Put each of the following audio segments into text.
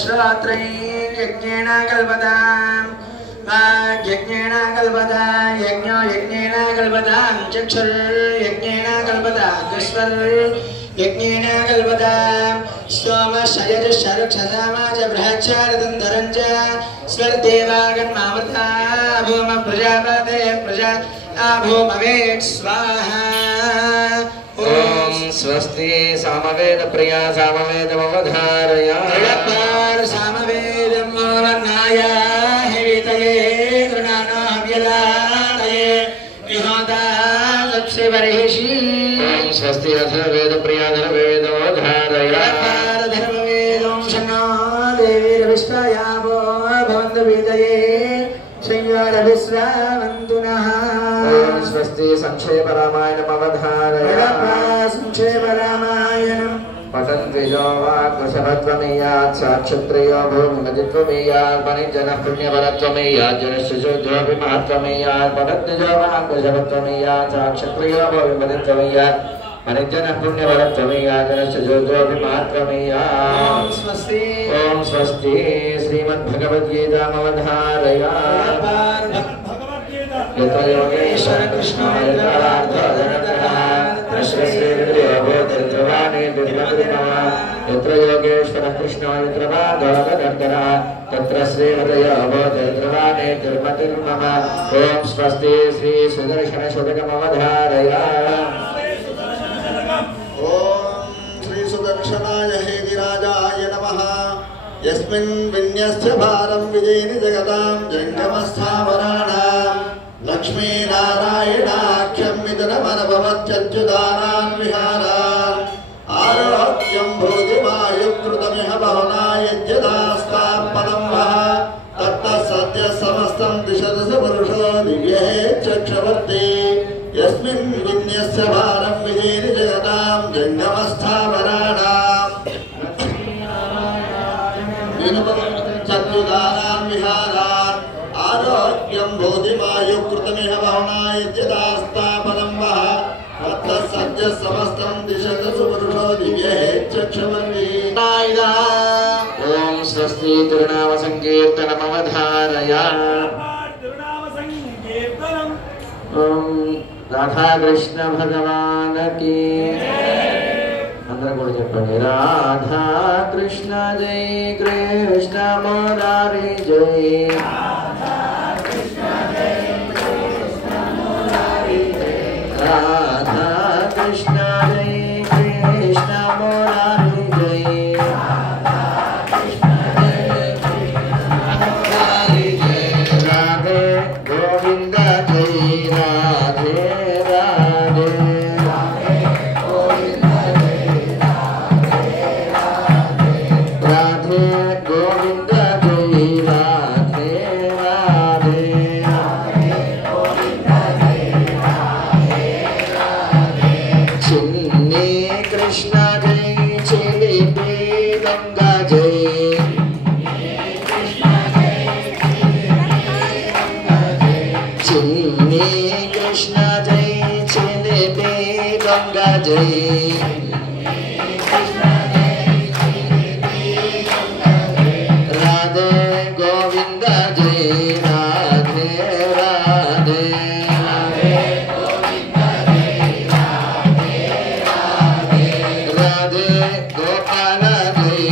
श्रोत्रैः यज्ञेन कल्पताम् यज्ञेन कल्पतां यज्ञो यज्ञेन कल्पतां चक्षुर्यज्ञेन कल्पतां यज्ञेन कल्पतां सोमशयजशरुक्षसामाज बृहच्छारदन्धरञ्च स्वर्देवागन्मामृता भूम प्रजापते प्रजा भूमवेत् स्वाहा ओम स्वस्ति सामवेद प्रिया सामवेदमवधारया सामवेदं वर्णाय हितये गृणानाव्यलानये विहोता सबसे बरहिषि ओम स्वस्ति अथर्वेद प्रिया धर्मवेदमवधारया धर्मवेदं शन्नो देवीर्विश्वयावो भवन्तु विदये संयोरविश्रावन्तु नः ओम स्वस्ति संक्षेप रामायणमवधारया संक्षेप रामायणम् पठन्त्विजो वाक्वशभत्वमेयात् साक्षत्रियो भूमिमदित्वमेयात् मणिजनः पुण्यबलत्वमेयात् जनश्चुजोऽपि महत्वमेयात् पठन्त्विजो वाक्वशभत्वमेयात् साक्षत्रियो भूमिमदित्वमेयात् मणिजनः पुण्यबलत्वमेयात् जनश्चुजोऽपि महत्वमेयात् ओम स्वस्ति श्रीमद्भगवद्गीतामवधारया यत्र योगेश्वर कृष्णो यत्र योगेश्वरः कृष्णो यत्र माधवनन्दनः तत्र श्रीहृदयोऽबोधयद्रवाणे तिरुमतिर्मम ओम स्वस्ति श्री सुदर्शनशतकमवधारया ओम श्री सुदर्शनाय हेतिराजाय नमः यस्मिन् विन्यस्य भारं विजयिनि जगतां जङ्गमस्थावराणां लक्ष्मीनारायणाख्यं निधनमनभवत्यच्युतानां विहारान् आरोग्यं भूतिवायुकृतमिह बहुनायज्यदास्तापदं वः तत्तः सद्यः समस्तं दिशदश पुरुषो दिव्ये चक्षवर्ती यस्मिन् विन्यस्य भारं विजयिनि जगतां जङ्गमस्थावराणां चक्षुदानां विहारान् आरोग्यं भूतिवायुकृतमिह बहुनायज्यदास्तापदं वः तत्तः सद्यः समस्तं दिशदशु पुरुषो दिव्ये चक्षवर्ती ओम स्वस्ति तिरुनामसंकीर्तनमवधारया ओम राधा कृष्ण भगवान की अंदर को చెప్పండి राधा कृष्ण जय कृष्ण मुरारी जय राधा कृष्ण जय कृष्ण मुरारी जय राधा कृष्ण जय कृष्ण मुरारी जय राधा कृष्ण जय कृष्ण मुरारी जय राधे गोविंद जय राधे राधे राधे गोविंद जय राधे राधे राधे गोविंद जय राधे राधे राधे गोविंद जय राधे राधे चिन्नी कृष्ण जय चिलिपि गंगा जय चिन्नी कृष्ण जय चिलिपि गंगा जय राधे गोविंद जय राधे राधे राधे गोपाल जय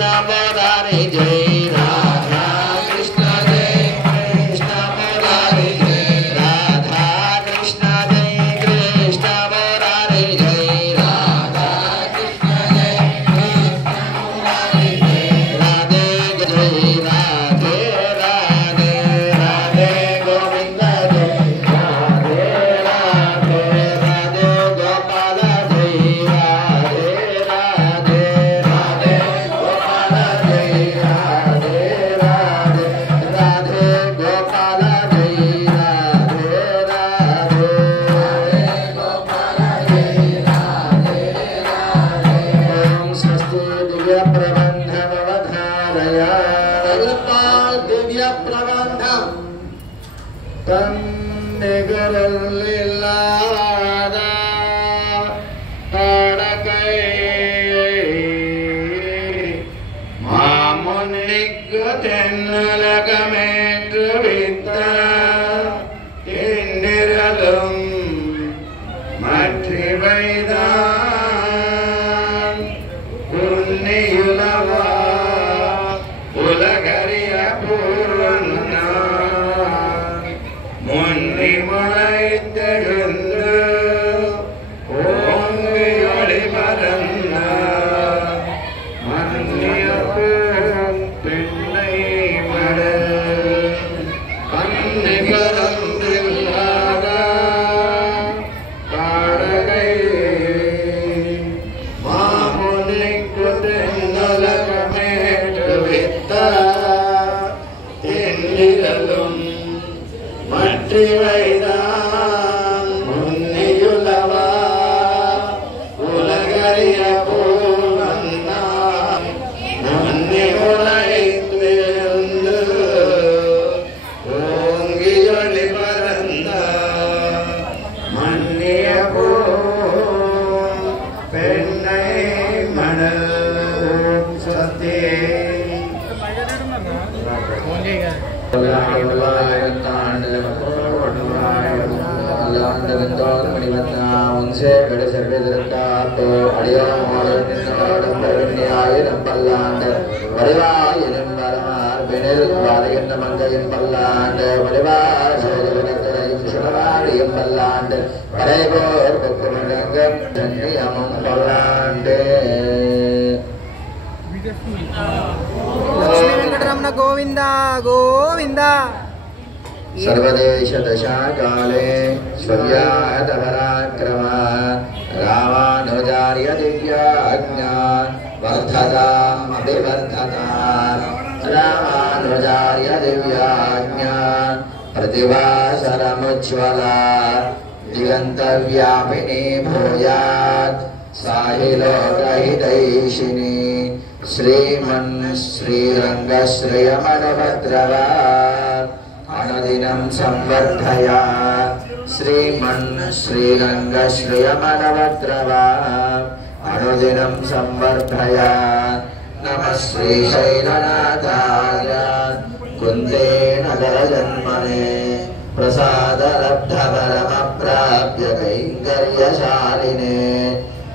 कृष्ण मुरारी जय राधा कृष्ण जय कृष्ण मुरारी जय राधा कृष्ण जय कृष्ण मुरारी जय राधा कृष्ण जय कृष्ण मुरारी जय राधे जय राधे राधे राधे गोविंद जय राधे राधे राधे गोपाल जय राधे राधे राधे गोपाल जय राधे राधे राधे गोपाल जय राधे राधे गोपाल जय राधे राधे ओम स्वस्ति दिव्य प्रबंधमवधारया गोपाल दिव्य प्रबंधम तन्निगरलिल्लादा अडकै मामुनिगतेन्नलकमेत्र वित्ता तिन्निरलुं मत्रिवैदान् पुण्ययुलवा उलगरिय पूर्वन्ना मुन्नि मुளைத்தெழுந்து ஓங்கி ஒளிபரந்த மன்னிய பெண்ணை மடல் கண்ணி கலந்தில்லாத பாடகை மாமுனிக்கு தென்னலகமேற்று வித்த தென்னிரலும் மற்றிவைதான் முன்னியுலவா உலகறிய பூவந்தான் முன்னி முளைத்தெழுந்து ஓங்கி ஒளி பரந்த மன்னிய பூ பெண்ணை மணல் சத்தியே లక్ష్మీ వెంకటరమణ గోవింద గోవింద सर्वदेश दशाकाले स्वव्याहतपराक्रम रामानुजार्य दिव्याज्ञा वर्धताम् अभिवर्धता रामानुजार्य दिव्याज्ञा प्रतिभासरमुज्ज्वला दिगन्तव्यापिनी भूयात् साहि लोकहितैषिणी श्रीमन् श्रीरङ्गश्रियमणभद्रवा अनुदिनं संवर्धया श्रीमन् श्रीरङ्गश्रियमणभद्रवा अनुदिनं संवर्धया नमः श्रीशैलनाथाय कुन्दे नगरजन्मने प्रसादलब्धवरमप्राप्य कैङ्कर्यशालिने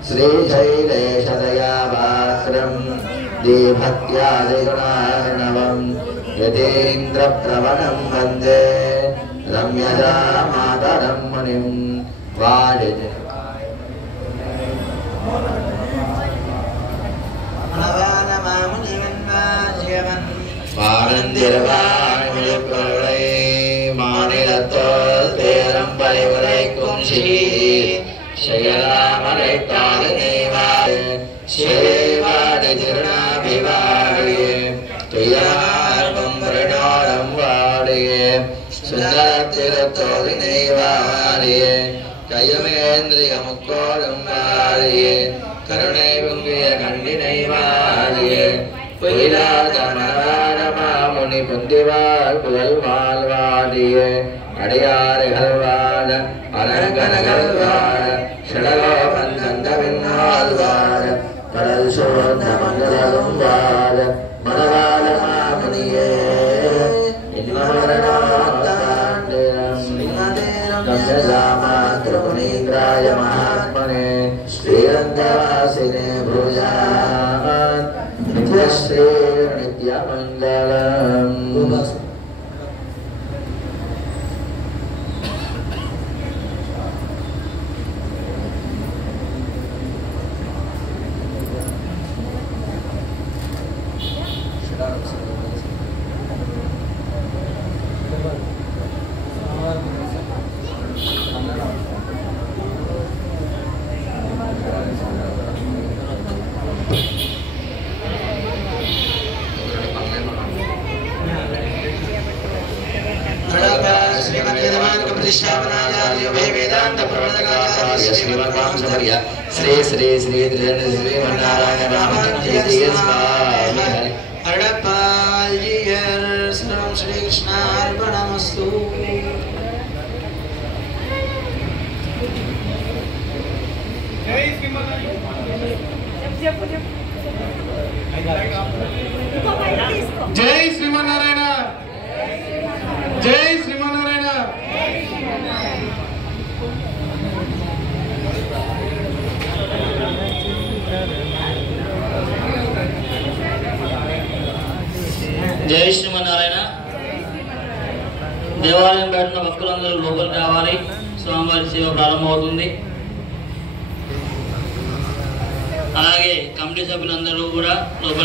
श्रीशैलेशदयापात्रम् दीभक्त्यादिगुणार्णवम् यतीन्द्रप्रवणं वन्दे रम्यजा मातरं मुनिं वाडिजे வாரந்திரவாய் மாநிலத்தோல் தேரம் பறிவுரைக்கும் செயலாமலை பாலினைவாய் சேவாடி திருநாபிவாடியே துயார்வம் வருணோரம் வாடியே சுந்தரத்திரத்தோலினை வாடியே கையமேந்திரிய முக்கோடும் வாடியே கருணை பொங்கிய கண்டினை வாடியே பொய்லாத மனவாட மாமுனி புந்திவாள் புகழ் வாழ்வாடியே அடியாறுகள் வாழ அலங்கனகள் வாழ ஷடகோபன் தந்தவின்னால் வாழ கடல் சோர்ந்த மங்களம் வாழ மனவாள மாமுனியே गम्यजामातृमुनीन्द्राय महात्मने श्रीरङ्गवासिने भूयात् శ్రీ నిత్యమంగళం. श्री श्री श्री श्रीमन्नारायण रामचंद्र स्वामी हरपाल जी सर्वं श्री कृष्णार्पणमस्तु. जय श्रीमन्नारायण जय श्रीमन्नारायण. జై శ్రీమన్నారాయణ. దేవాలయం బయట భక్తులందరూ లోపలికి రావాలి. స్వామివారి సేవ ప్రారంభమవుతుంది. అలాగే కమిటీ సభ్యులందరూ కూడా లోపల